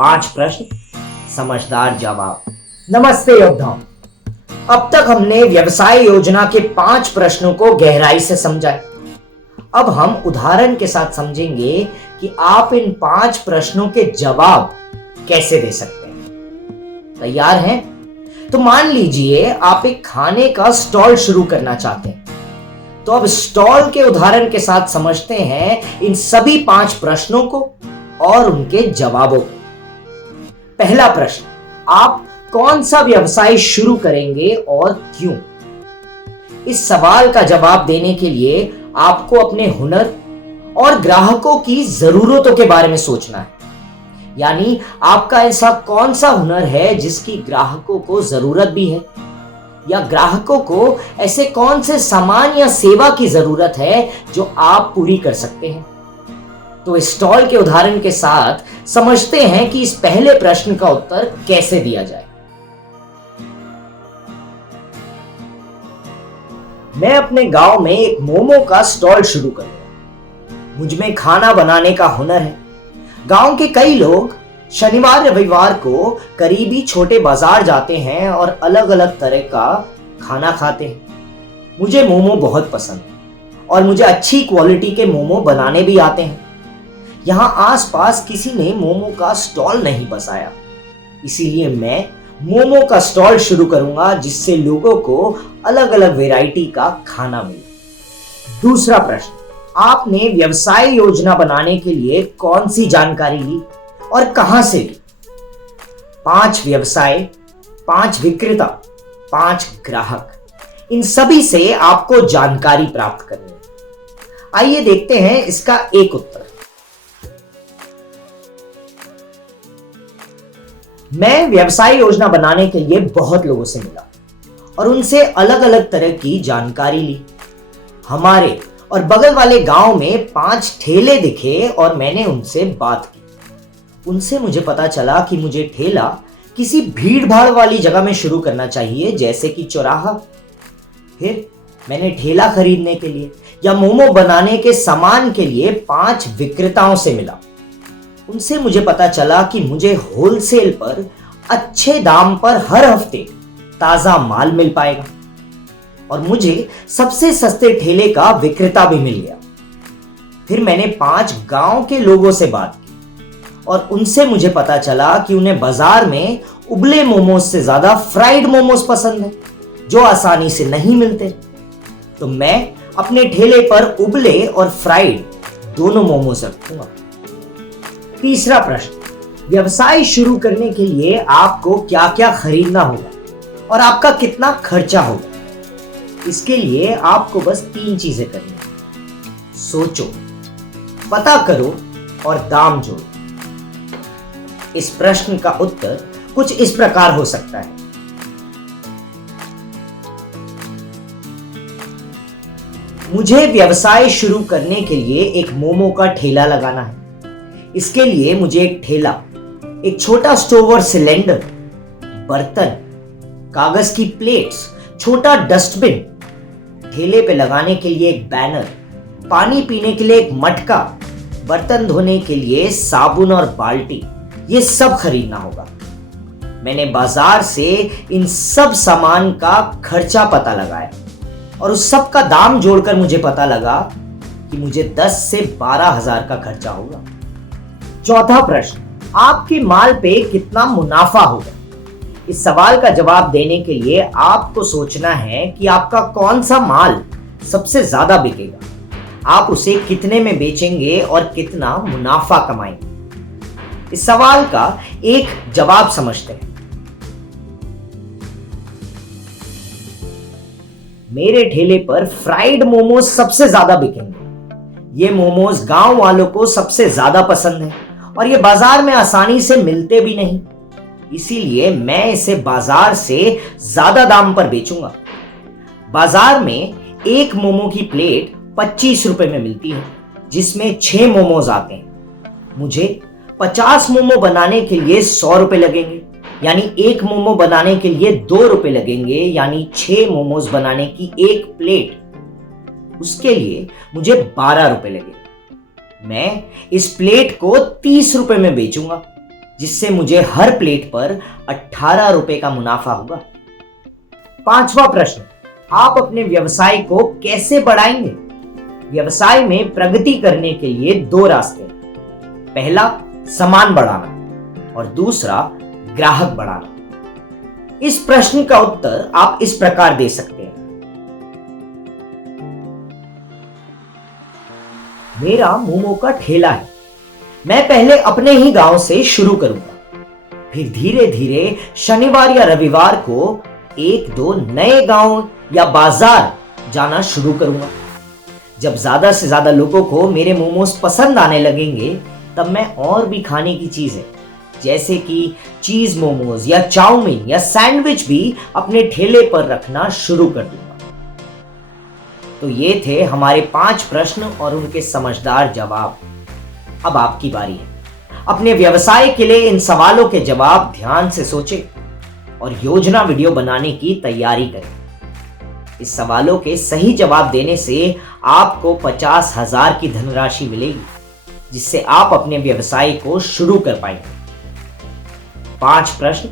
5 प्रश्न, समझदार जवाब। नमस्ते योद्धाओं। अब तक हमने व्यवसाय योजना के 5 प्रश्नों को गहराई से समझा है। अब हम उदाहरण के साथ समझेंगे कि आप इन 5 प्रश्नों के जवाब कैसे दे सकते हैं। तैयार हैं? तो मान लीजिए आप एक खाने का स्टॉल शुरू करना चाहते हैं। तो अब स्टॉल के उदाहरण के साथ समझते हैं इन सभी 5 प्रश्नों को और उनके जवाबों को। पहला प्रश्न, आप कौन सा व्यवसाय शुरू करेंगे और क्यों? इस सवाल का जवाब देने के लिए आपको अपने हुनर और ग्राहकों की जरूरतों के बारे में सोचना है। यानी आपका ऐसा कौन सा हुनर है जिसकी ग्राहकों को जरूरत भी है, या ग्राहकों को ऐसे कौन से सामान या सेवा की जरूरत है जो आप पूरी कर सकते हैं। तो स्टॉल के उदाहरण के साथ समझते हैं कि इस पहले प्रश्न का उत्तर कैसे दिया जाए। मैं अपने गांव में एक मोमो का स्टॉल शुरू करूंगा। मुझ में खाना बनाने का हुनर है। गांव के कई लोग शनिवार रविवार को करीबी छोटे बाजार जाते हैं और अलग अलग तरह का खाना खाते हैं। मुझे मोमो बहुत पसंद है और मुझे अच्छी क्वालिटी के मोमो बनाने भी आते हैं। यहां आसपास किसी ने मोमो का स्टॉल नहीं बसाया, इसीलिए मैं मोमो का स्टॉल शुरू करूंगा जिससे लोगों को अलग अलग वैरायटी का खाना मिले। दूसरा प्रश्न, आपने व्यवसाय योजना बनाने के लिए कौन सी जानकारी ली और कहां से ली? 5 व्यवसाय, 5 विक्रेता, 5 ग्राहक, इन सभी से आपको जानकारी प्राप्त करनी है। आइए देखते हैं इसका एक उत्तर। मैं व्यवसाय योजना बनाने के लिए बहुत लोगों से मिला और उनसे अलग अलग तरह की जानकारी ली। हमारे और बगल वाले गांव में 5 ठेले दिखे और मैंने उनसे बात की। उनसे मुझे पता चला कि मुझे ठेला किसी भीड़ भाड़ वाली जगह में शुरू करना चाहिए, जैसे कि चौराहा। फिर मैंने ठेला खरीदने के लिए या मोमो बनाने के सामान के लिए 5 विक्रेताओं से मिला। उनसे मुझे पता चला कि मुझे होलसेल पर अच्छे दाम पर हर हफ्ते ताजा माल मिल पाएगा और मुझे सबसे सस्ते ठेले का विक्रेता भी मिल गया। फिर मैंने 5 गांव के लोगों से बात की और उनसे मुझे पता चला कि उन्हें बाजार में उबले मोमोज से ज्यादा फ्राइड मोमोज पसंद है, जो आसानी से नहीं मिलते। तो मैं अपने ठेले पर उबले और फ्राइड दोनों मोमोज रखूंगा। तीसरा प्रश्न, व्यवसाय शुरू करने के लिए आपको क्या क्या खरीदना होगा और आपका कितना खर्चा होगा? इसके लिए आपको बस 3 चीजें करनी है। सोचो, पता करो और दाम जोड़ो। इस प्रश्न का उत्तर कुछ इस प्रकार हो सकता है। मुझे व्यवसाय शुरू करने के लिए एक मोमो का ठेला लगाना है। इसके लिए मुझे एक ठेला, एक छोटा स्टोव और सिलेंडर, बर्तन, कागज की प्लेट्स, छोटा डस्टबिन, ठेले पे लगाने के लिए एक बैनर, पानी पीने के लिए एक मटका, बर्तन धोने के लिए साबुन और बाल्टी, ये सब खरीदना होगा। मैंने बाजार से इन सब सामान का खर्चा पता लगाया और उस सब का दाम जोड़कर मुझे पता लगा कि मुझे 10 से 12 हजार का खर्चा होगा। चौथा प्रश्न, आपके माल पे कितना मुनाफा होगा? इस सवाल का जवाब देने के लिए आपको सोचना है कि आपका कौन सा माल सबसे ज्यादा बिकेगा, आप उसे कितने में बेचेंगे और कितना मुनाफा कमाएंगे। इस सवाल का एक जवाब समझते हैं। मेरे ठेले पर फ्राइड मोमोज सबसे ज्यादा बिकेंगे। ये मोमोज गांव वालों को सबसे ज्यादा पसंद है और ये बाजार में आसानी से मिलते भी नहीं, इसीलिए मैं इसे बाजार से ज्यादा दाम पर बेचूंगा। बाजार में एक मोमो की प्लेट 25 रुपए में मिलती है, जिसमें 6 मोमोज आते हैं। मुझे 50 मोमो बनाने के लिए 100 रुपए लगेंगे, यानी एक मोमो बनाने के लिए 2 रुपए लगेंगे, यानी 6 मोमोज बनाने की एक प्लेट, उसके लिए मुझे 12 रुपए लगेंगे। मैं इस प्लेट को 30 रुपए में बेचूंगा, जिससे मुझे हर प्लेट पर 18 रुपए का मुनाफा होगा। पांचवा प्रश्न, आप अपने व्यवसाय को कैसे बढ़ाएंगे? व्यवसाय में प्रगति करने के लिए दो रास्ते हैं। पहला, सामान बढ़ाना और दूसरा, ग्राहक बढ़ाना। इस प्रश्न का उत्तर आप इस प्रकार दे सकते हैं। मेरा मोमो का ठेला है। मैं पहले अपने ही गांव से शुरू करूंगा, फिर धीरे धीरे शनिवार या रविवार को एक दो नए गांव या बाजार जाना शुरू करूंगा। जब ज्यादा से ज्यादा लोगों को मेरे मोमोज पसंद आने लगेंगे, तब मैं और भी खाने की चीजें जैसे कि चीज मोमोज या चाउमीन या सैंडविच भी अपने ठेले पर रखना शुरू कर दूंगा। तो ये थे हमारे 5 प्रश्न और उनके समझदार जवाब। अब आपकी बारी है। अपने व्यवसाय के लिए इन सवालों के जवाब ध्यान से सोचें और योजना वीडियो बनाने की तैयारी करें। इस सवालों के सही जवाब देने से आपको 50,000 की धनराशि मिलेगी, जिससे आप अपने व्यवसाय को शुरू कर पाएंगे। 5 प्रश्न,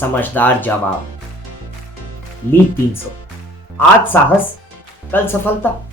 समझदार जवाब। लीड 300। आज साहस, कल सफलता।